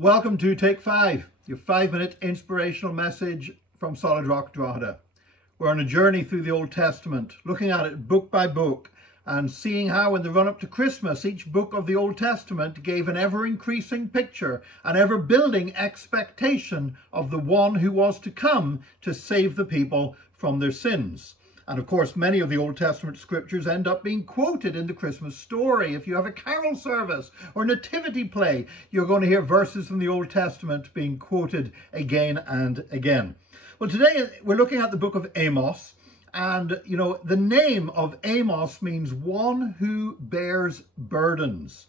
Welcome to Take 5, your 5-minute inspirational message from Solid Rock, Drogheda. We're on a journey through the Old Testament, looking at it book by book and seeing how in the run-up to Christmas, each book of the Old Testament gave an ever-increasing picture, an ever-building expectation of the one who was to come to save the people from their sins. And of course, many of the Old Testament scriptures end up being quoted in the Christmas story. If you have a carol service or nativity play, you're going to hear verses from the Old Testament being quoted again and again. Well, today we're looking at the book of Amos. And, you know, the name of Amos means one who bears burdens.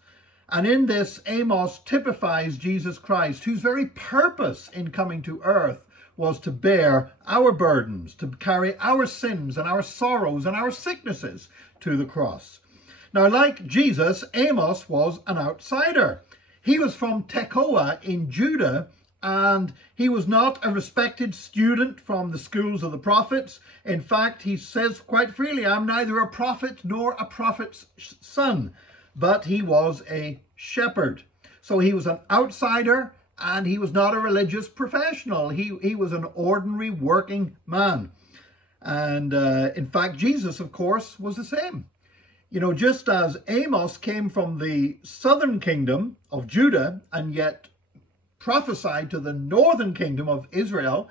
And in this, Amos typifies Jesus Christ, whose very purpose in coming to earth was to bear our burdens, to carry our sins and our sorrows and our sicknesses to the cross. Now, like Jesus, Amos was an outsider. He was from Tekoa in Judah, and he was not a respected student from the schools of the prophets. In fact, he says quite freely, I'm neither a prophet nor a prophet's son, but he was a shepherd. So he was an outsider, and he was not a religious professional. He was an ordinary working man. And in fact, Jesus, of course, was the same. You know, just as Amos came from the southern kingdom of Judah and yet prophesied to the northern kingdom of Israel,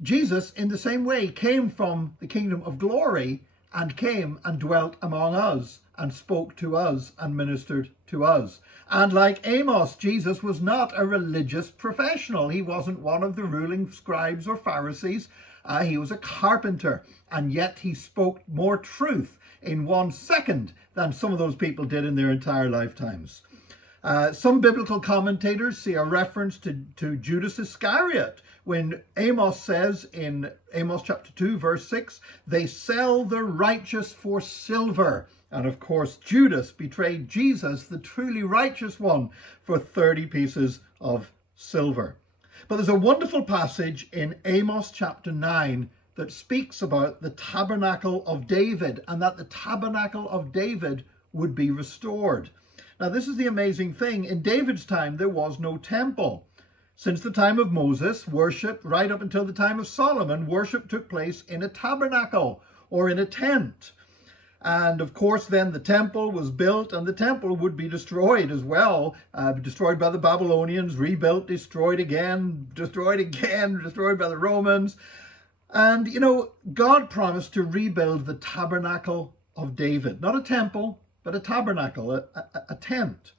Jesus, in the same way, came from the kingdom of glory and came and dwelt among us and spoke to us and ministered to us. And like Amos, Jesus was not a religious professional. He wasn't one of the ruling scribes or Pharisees. He was a carpenter, and yet he spoke more truth in 1 second than some of those people did in their entire lifetimes. Some biblical commentators see a reference to Judas Iscariot when Amos says in Amos chapter 2 verse 6, they sell the righteous for silver. And of course, Judas betrayed Jesus, the truly righteous one, for 30 pieces of silver. But there's a wonderful passage in Amos chapter 9 that speaks about the Tabernacle of David and that the Tabernacle of David would be restored. Now, this is the amazing thing. In David's time, there was no temple. Since the time of Moses, worship, right up until the time of Solomon, worship took place in a tabernacle or in a tent. And of course, then the temple was built and the temple would be destroyed as well. Destroyed by the Babylonians, rebuilt, destroyed again, destroyed by the Romans. And, you know, God promised to rebuild the Tabernacle of David. Not a temple, but a tabernacle, a tent.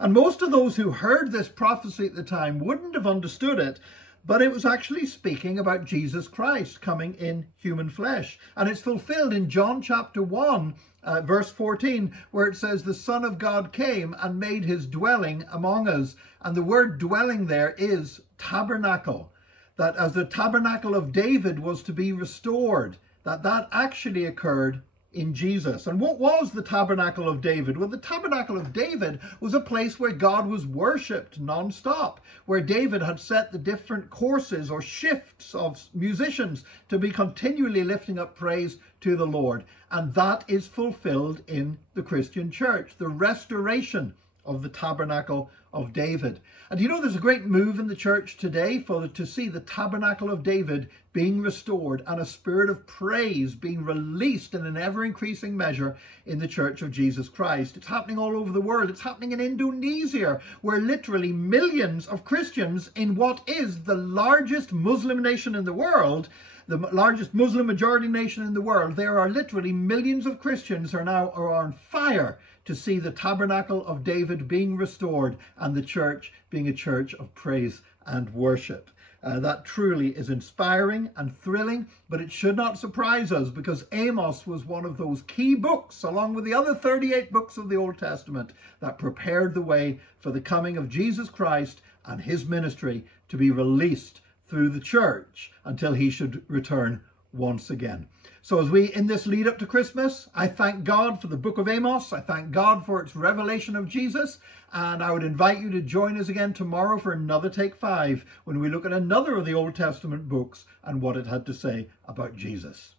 And most of those who heard this prophecy at the time wouldn't have understood it, but it was actually speaking about Jesus Christ coming in human flesh. And it's fulfilled in John chapter 1, verse 14, where it says, the Son of God came and made his dwelling among us. And the word dwelling there is tabernacle. That as the Tabernacle of David was to be restored, that actually occurred in Jesus. And what was the Tabernacle of David? Well, the Tabernacle of David was a place where God was worshipped non-stop, where David had set the different courses or shifts of musicians to be continually lifting up praise to the Lord. And that is fulfilled in the Christian church, the restoration of the Tabernacle of David. And you know, there's a great move in the church today to see the Tabernacle of David being restored and a spirit of praise being released in an ever-increasing measure in the Church of Jesus Christ. It's happening all over the world. It's happening in Indonesia, where literally millions of Christians in what is the largest Muslim nation in the world, the largest Muslim majority nation in the world, there are literally millions of Christians are on fire to see the Tabernacle of David being restored and the church being a church of praise and worship. That truly is inspiring and thrilling, but it should not surprise us because Amos was one of those key books, along with the other 38 books of the Old Testament, that prepared the way for the coming of Jesus Christ and his ministry to be released through the church until he should return once again. So as we, in this lead up to Christmas, I thank God for the book of Amos. I thank God for its revelation of Jesus. And I would invite you to join us again tomorrow for another Take 5 when we look at another of the Old Testament books and what it had to say about Jesus.